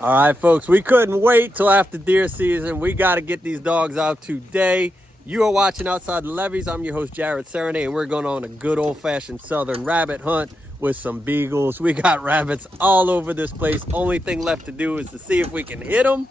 All right, folks, we couldn't wait till after deer season. We got to get these dogs out today. You are watching Outside the Levees. I'm your host, Jared Serenay, and we're going on a good old-fashioned southern rabbit hunt with some beagles. We got rabbits all over this place. Only thing left to do is to see if we can hit them,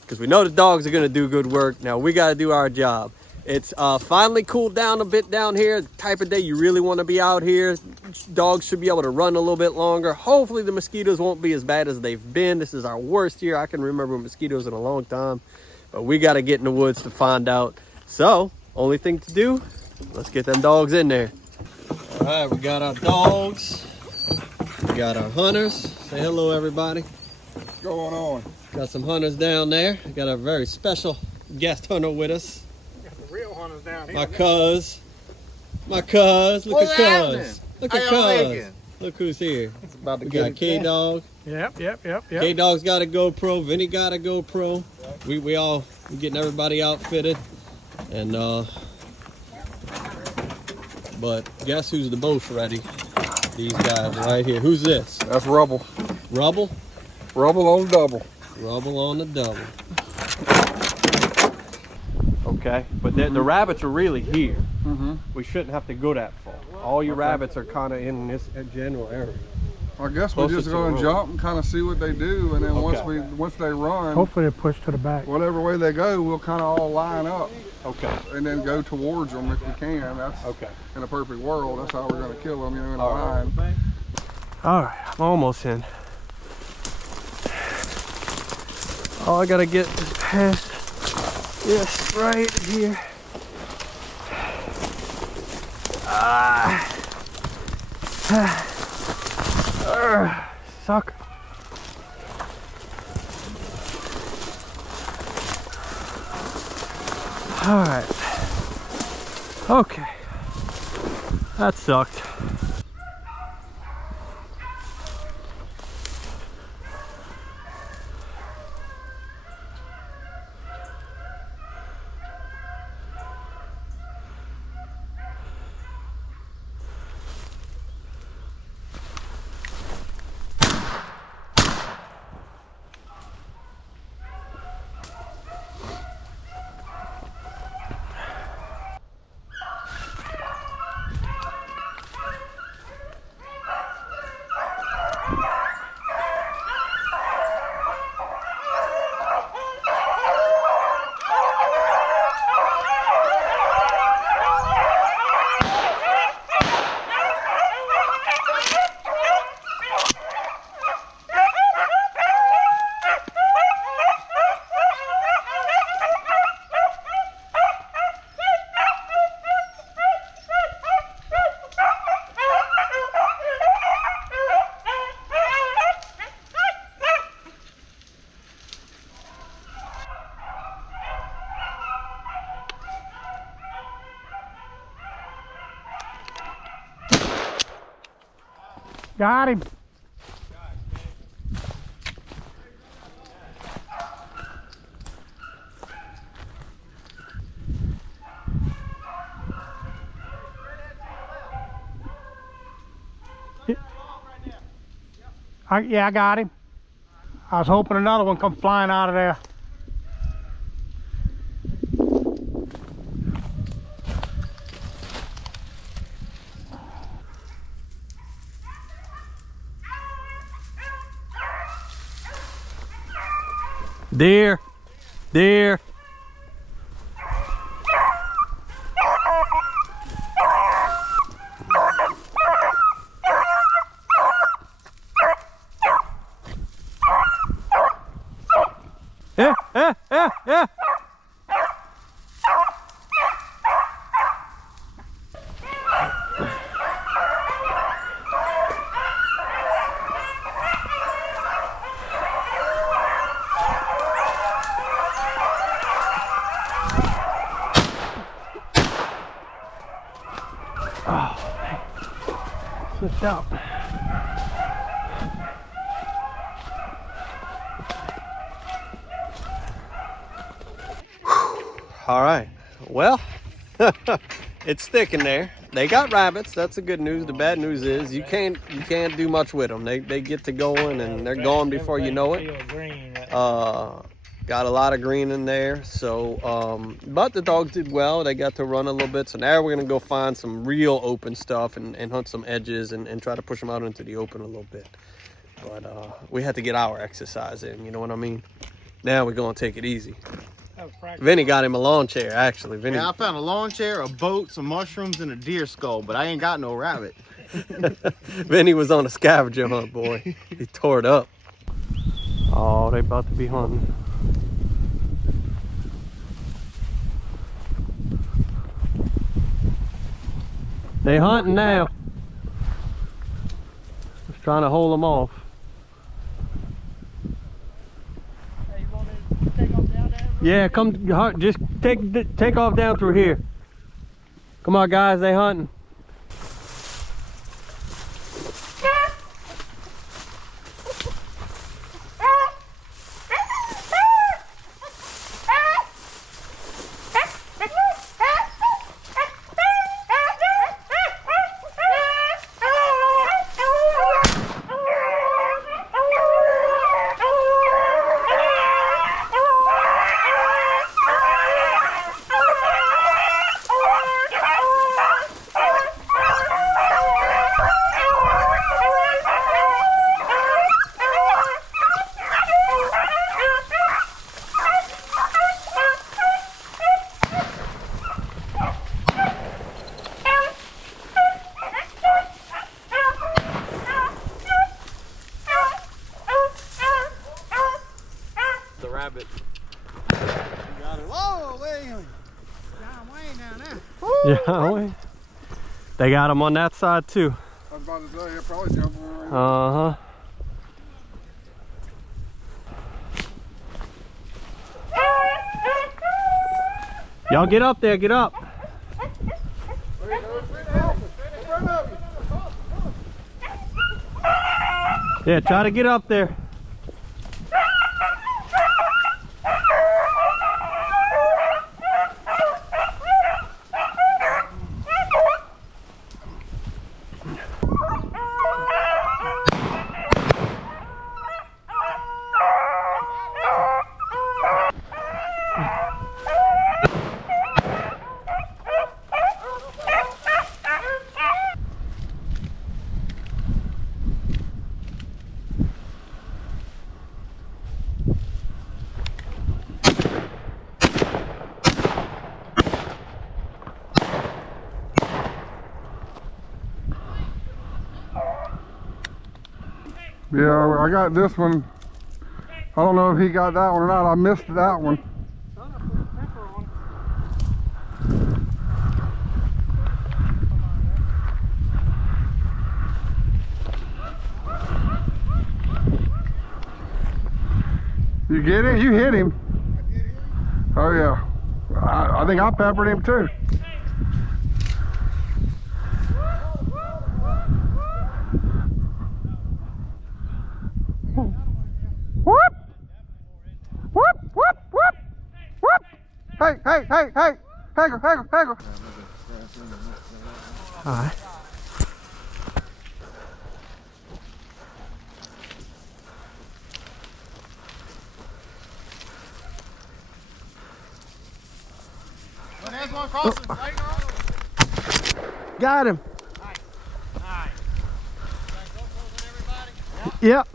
because we know the dogs are going to do good work. Now, we got to do our job. It's finally cooled down a bit down here. The type of day you really want to be out here. Dogs should be able to run a little bit longer. Hopefully the mosquitoes won't be as bad as they've been. This is our worst year. I can remember mosquitoes in a long time. But we got to get in the woods to find out. So, only thing to do, let's get them dogs in there. All right, we got our dogs. We got our hunters. Say hello, everybody. What's going on? Got some hunters down there. We got a very special guest hunter with us. Real hunters down here. My cuz. Look at cuz. Look at cuz. Look who's here. It's about to We got K-Dog. Yep. K-Dog's got a GoPro. Vinny got a GoPro. We getting everybody outfitted. And but guess who's the most ready? These guys right here. Who's this? That's Rubble. Rubble? Rubble on the double. Rubble on the double. Okay, but the rabbits are really here. We shouldn't have to go that far. All your rabbits are kind of in this general area. I guess we're just going to jump and kind of see what they do, and then once they run, hopefully they push to the back. Whatever way they go, we'll kind of all line up. Okay. And then go towards them if we can. That's okay. In a perfect world, that's how we're going to kill them, in a line. All right, I'm almost in. All I gotta get is past this right here. Sucker. All right. Okay. That sucked. Got him. Yeah, I got him. I was hoping another one come flying out of there. Deer. Deer. Yeah. Slipped out. All right. Well, it's thick in there. they got rabbits. That's the good news. The bad news is you can't do much with them. They get to going and they're gone before you know it. Got a lot of green in there. So, but the dogs did well. They got to run a little bit. So now we're gonna go find some real open stuff and hunt some edges and try to push them out into the open a little bit. But we had to get our exercise in. You know what I mean? Now we're gonna take it easy. Vinny got him a lawn chair, actually. Vinny. Yeah, I found a lawn chair, a boat, some mushrooms, and a deer skull, but I ain't got no rabbit. Vinny was on a scavenger hunt, boy. He tore it up. Oh, they about to be hunting. They hunting now. Just trying to hold them off. Yeah, come, just take off down through here. Come on, guys, they hunting. Rabbit. You got it. Whoa, way down there. Yeah, they got them on that side too. I was about to say, he'll probably jump over. Uh-huh. Y'all get up there, get up. Yeah, try to get up there. Yeah, I got this one. I don't know if he got that one or not. I missed that one. You get it? You hit him. Oh yeah. I think I peppered him too. Whoop! Whoop! Whoop! Whoop! Whoop! Hey! Hey! Hey! Hey! Haggle! Haggle! Haggle! All right. Well, there's one crossing. Right on. Got him. Nice. Nice. Go close on everybody? Yep.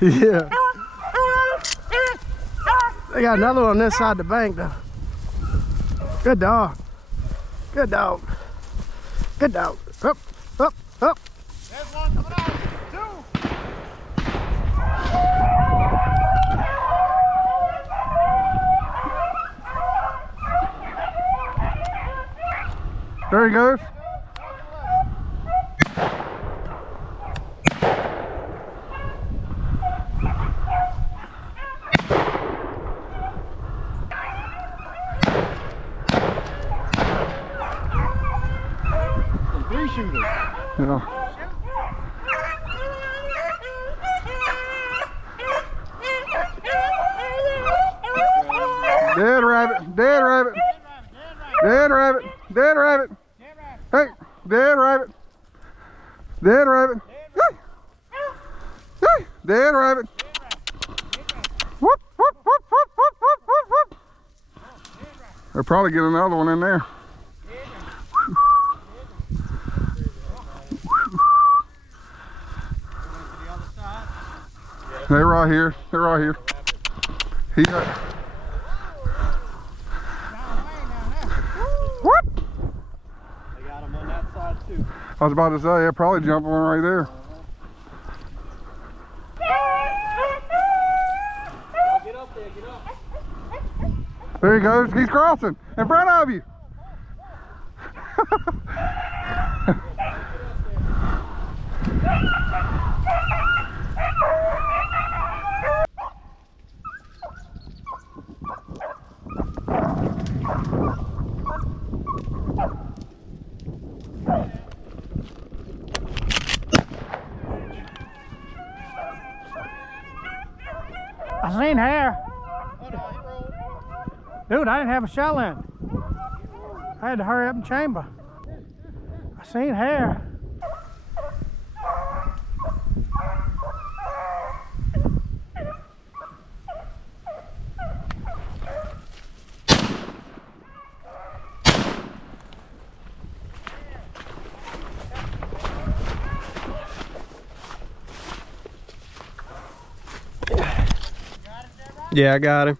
Yeah. They got another one on this side of the bank though. Good dog. Good dog. Good dog. Up, up, up. There's one coming out. Two. There he goes. Three shooters. Yeah. Dead rabbit, dead rabbit, dead rabbit, dead rabbit. Hey, dead rabbit, dead rabbit. Hey, hey, dead rabbit. Whoop, whoop, whoop, whoop, whoop, whoop, whoop, whoop. They'll probably get another one in there. They're right here. They're right here. He got. Whoop! They got him on that side too. I was about to say, they'll probably jump one right there. Get up there, get up. There he goes. He's crossing in front of you. I seen hair. Dude, I didn't have a shell in. I had to hurry up and chamber. I seen hair. Yeah, I got him.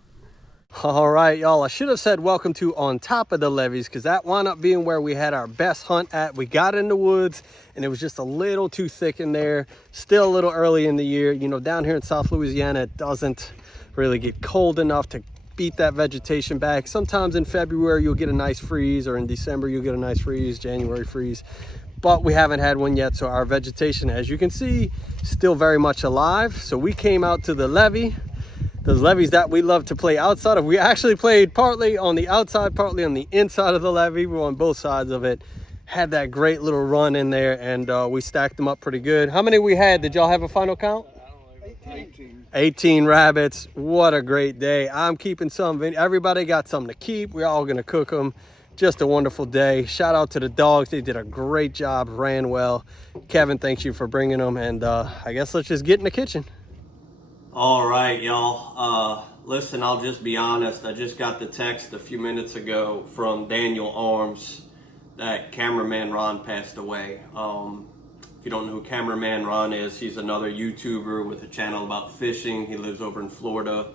All right, y'all. I should have said welcome to on top of the levees because that wound up being where we had our best hunt at. We got in the woods and it was just a little too thick in there. Still a little early in the year. You know, down here in South Louisiana, it doesn't really get cold enough to beat that vegetation back. Sometimes in February, you'll get a nice freeze, or in December, you'll get a nice freeze, January freeze. But we haven't had one yet. So our vegetation, as you can see, still very much alive. So we came out to the levee. Those levees that we love to play outside of. We actually played partly on the outside, partly on the inside of the levee. We were on both sides of it. Had that great little run in there, and we stacked them up pretty good. How many we had? Did y'all have a final count? 18 rabbits. What a great day. I'm keeping some. Everybody got something to keep. We're all going to cook them. Just a wonderful day. Shout out to the dogs. They did a great job, ran well. Kevin, thanks you for bringing them. And I guess let's just get in the kitchen. All right, y'all. Listen, I'll just be honest. I just got the text a few minutes ago from Daniel Arms that cameraman Ron passed away. If you don't know who cameraman Ron is, he's another YouTuber with a channel about fishing. He lives over in Florida.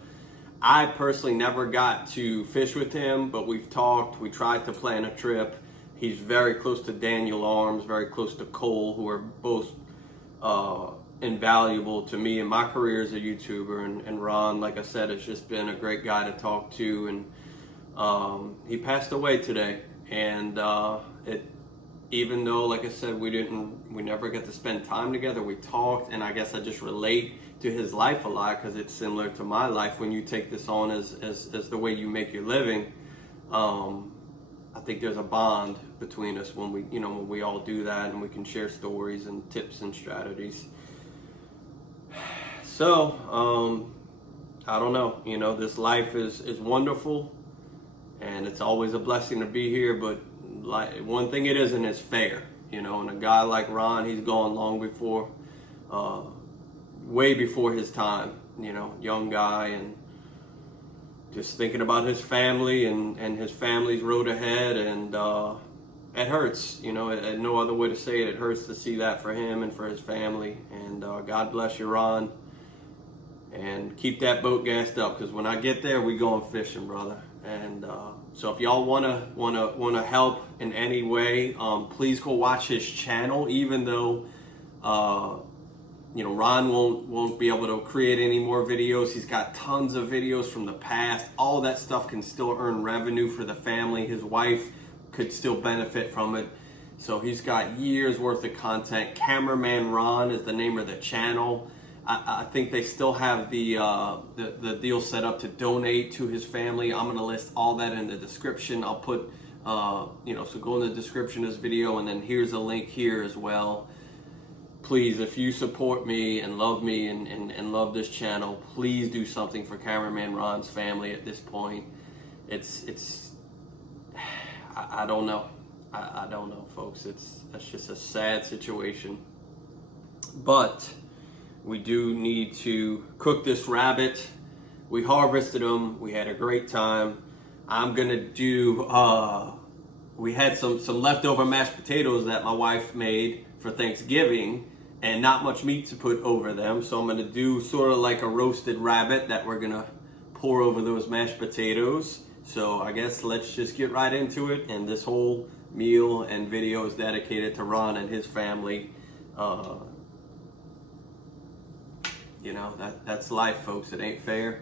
I personally never got to fish with him, but we've talked. We tried to plan a trip. He's very close to Daniel Arms, very close to Cole, who are both invaluable to me in my career as a YouTuber, and Ron, like I said, has just been a great guy to talk to, and he passed away today. And even though, like I said, we never get to spend time together, we talked, and I guess I just relate to his life a lot because it's similar to my life. When you take this on as the way you make your living, I think there's a bond between us when we all do that, and we can share stories and tips and strategies. So, I don't know, this life is wonderful, and it's always a blessing to be here, but one thing it isn't is fair, and a guy like Ron, he's gone long before, way before his time, young guy, and just thinking about his family and his family's road ahead, and it hurts, no other way to say it. It hurts to see that for him and for his family, and God bless you, Ron. and keep that boat gassed up, because when I get there, we going fishing, brother. And so if y'all wanna help in any way, please go watch his channel. Even though you know, Ron won't be able to create any more videos, he's got tons of videos from the past. All that stuff can still earn revenue for the family. His wife could still benefit from it. So he's got years worth of content. Cameraman Ron is the name of the channel. I think they still have the deal set up to donate to his family. I'm gonna list all that in the description. I'll put, you know, so go in the description of this video, and then here's a link here as well. Please, if you support me and love me and love this channel, please do something for Cameraman Ron's family at this point. I don't know. I don't know, folks. That's just a sad situation. But we do need to cook this rabbit. We harvested them. We had a great time. I'm gonna do, we had some leftover mashed potatoes that my wife made for Thanksgiving, and not much meat to put over them. So I'm gonna do sort of like a roasted rabbit that we're gonna pour over those mashed potatoes. So I guess let's just get right into it. And this whole meal and video is dedicated to Ron and his family. You know, that's life, folks. It ain't fair,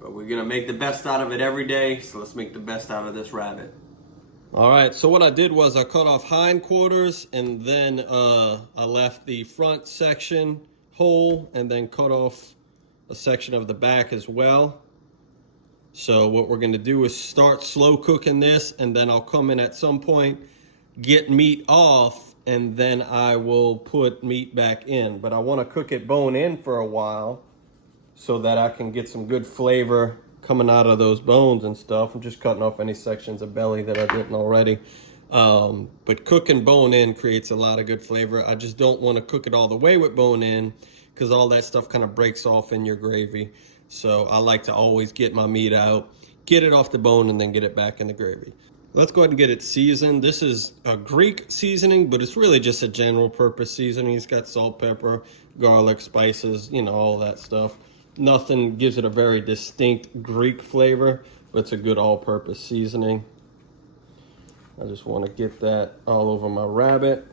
but we're gonna make the best out of it every day. So let's make the best out of this rabbit. All right, so what I did was I cut off hindquarters, and then I left the front section whole, and then cut off a section of the back as well. So what we're gonna do is start slow cooking this, and then I'll come in at some point, get meat off, and then I will put meat back in. But I wanna cook it bone in for a while so that I can get some good flavor coming out of those bones and stuff. I'm just cutting off any sections of belly that I didn't already. But cooking bone in creates a lot of good flavor. I just don't wanna cook it all the way with bone in, because all that stuff kind of breaks off in your gravy. So I like to always get my meat out, get it off the bone, and then get it back in the gravy. Let's go ahead and get it seasoned. This is a Greek seasoning, but it's really just a general purpose seasoning. It's got salt, pepper, garlic, spices, you know, all that stuff. Nothing gives it a very distinct Greek flavor, but it's a good all-purpose seasoning. I just want to get that all over my rabbit.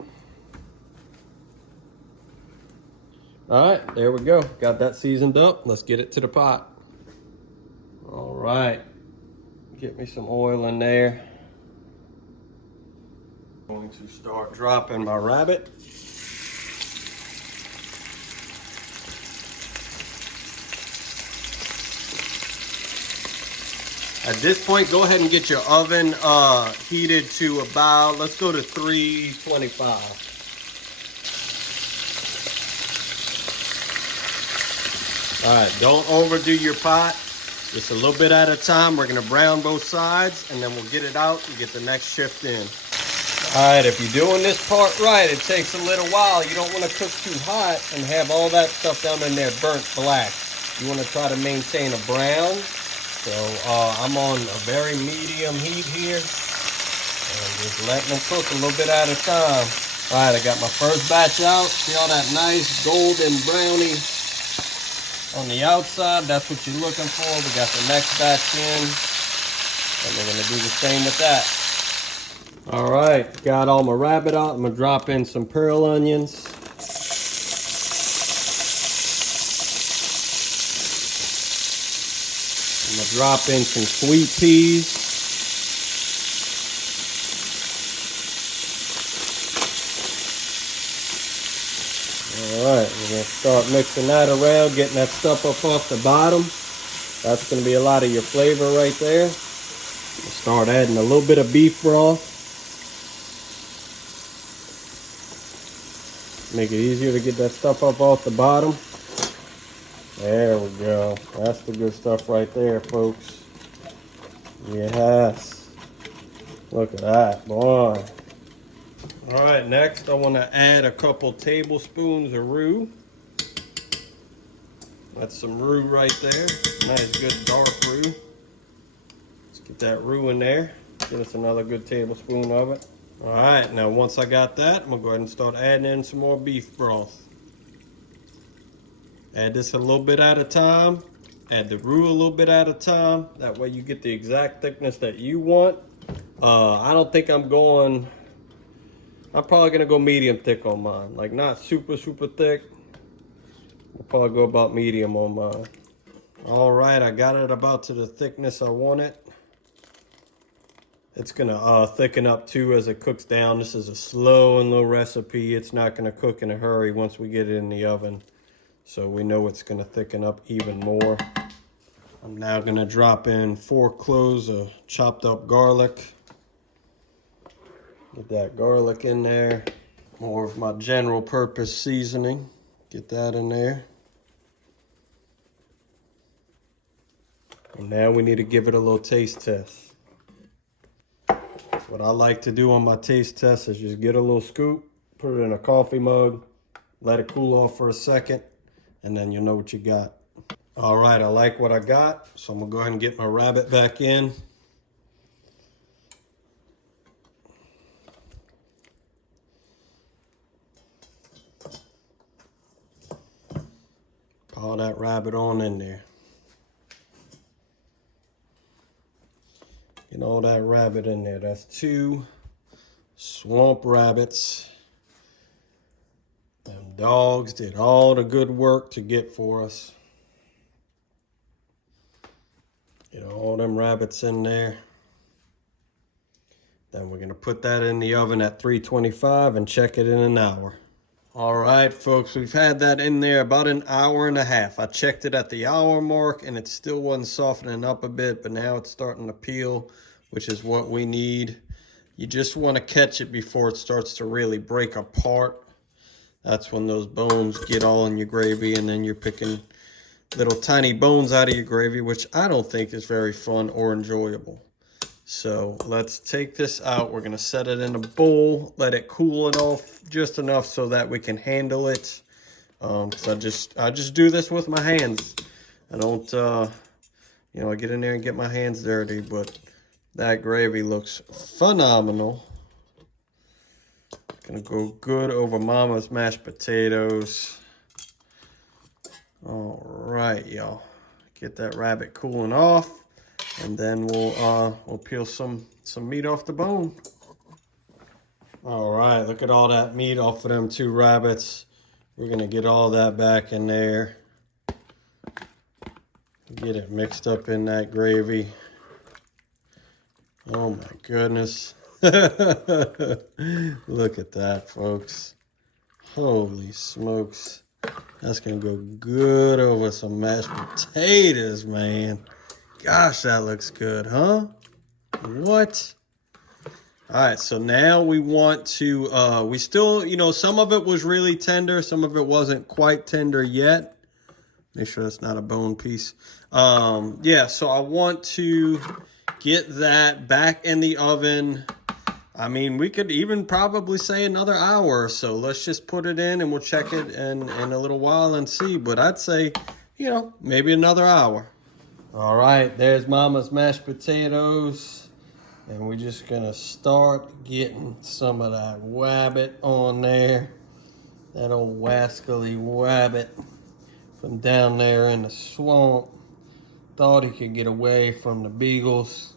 All right, there we go. Got that seasoned up. Let's get it to the pot. All right, get me some oil in there. Going to start dropping my rabbit. At this point, go ahead and get your oven heated to about, let's go to 325. All right, don't overdo your pot. Just a little bit at a time. We're gonna brown both sides, and then we'll get it out and get the next shift in. All right, if you're doing this part right, it takes a little while. You don't want to cook too hot and have all that stuff down in there burnt black. You want to try to maintain a brown. So I'm on a very medium heat here, and just letting them cook a little bit at a time. All right, I got my first batch out. See all that nice golden brownie on the outside? That's what you're looking for. We got the next batch in, and we're gonna do the same with that. All right, got all my rabbit out. I'm gonna drop in some pearl onions. I'm gonna drop in some sweet peas. All right, we're gonna start mixing that around, getting that stuff up off the bottom. That's gonna be a lot of your flavor right there. We'll start adding a little bit of beef broth. Make it easier to get that stuff up off the bottom. There we go. That's the good stuff right there, folks. Yes. Look at that, boy. All right, next I want to add a couple tablespoons of roux. That's some roux right there. Nice, good dark roux. Let's get that roux in there. Get us another good tablespoon of it. All right, now once I got that, I'm gonna go ahead and start adding in some more beef broth. Add this a little bit at a time. Add the roux a little bit at a time. That way you get the exact thickness that you want. I don't think I'm probably gonna go medium thick on mine. Like not super, super thick. I'll probably go about medium on mine. All right, I got it about to the thickness I want it. It's gonna thicken up too as it cooks down. This is a slow and low recipe. It's not gonna cook in a hurry once we get it in the oven. So we know it's gonna thicken up even more. I'm now gonna drop in 4 cloves of chopped up garlic. Get that garlic in there. More of my general purpose seasoning. Get that in there. And now we need to give it a little taste test. What I like to do on my taste test is just get a little scoop, put it in a coffee mug, let it cool off for a second, and then you'll know what you got. All right, I like what I got, so I'm gonna go ahead and get my rabbit back in. Pile that rabbit on in there. Get all that rabbit in there. That's 2 swamp rabbits. Them dogs did all the good work to get for us. Get all them rabbits in there. Then we're gonna put that in the oven at 325 and check it in an hour. All right, folks, we've had that in there about an hour and a half. I checked it at the hour mark and it still wasn't softening up a bit, but now it's starting to peel, which is what we need. You just want to catch it before it starts to really break apart. That's when those bones get all in your gravy, and then you're picking little tiny bones out of your gravy, which I don't think is very fun or enjoyable. So let's take this out. We're gonna set it in a bowl, let it cool it off just enough so that we can handle it. Cause I just do this with my hands. I don't, I get in there and get my hands dirty, but that gravy looks phenomenal. Gonna go good over Mama's mashed potatoes. All right, y'all. Get that rabbit cooling off. And then we'll peel some meat off the bone. All right, look at all that meat off of them 2 rabbits. We're gonna get all that back in there. Get it mixed up in that gravy. Oh my goodness. Look at that, folks. Holy smokes. That's gonna go good over some mashed potatoes, man. Gosh, that looks good, huh? What? All right, so now we want to, we still, some of it was really tender. Some of it wasn't quite tender yet. Make sure that's not a bone piece. Yeah, so I want to get that back in the oven. I mean, we could even probably say another hour or so. Let's just put it in and we'll check it in a little while and see. But I'd say, maybe another hour. All right, there's Mama's mashed potatoes. And we're just gonna start getting some of that wabbit on there. That old wascally wabbit from down there in the swamp. Thought he could get away from the beagles,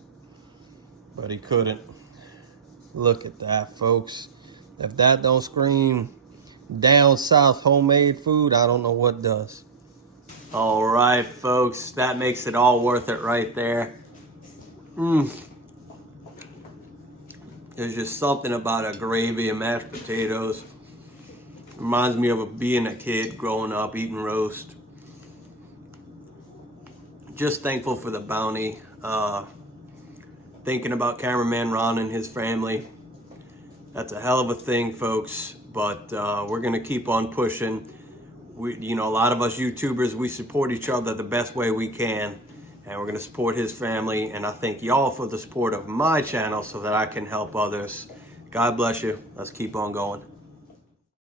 but he couldn't. Look at that, folks. If that don't scream down south homemade food, I don't know what does. All right, folks, that makes it all worth it right there. There's just something about a gravy and mashed potatoes. Reminds me of being a kid growing up, eating roast. Just thankful for the bounty. Thinking about cameraman Ron and his family. That's a hell of a thing, folks. But we're gonna keep on pushing. A lot of us YouTubers, we support each other the best way we can. And we're gonna support his family. And I thank y'all for the support of my channel so that I can help others. God bless you. Let's keep on going.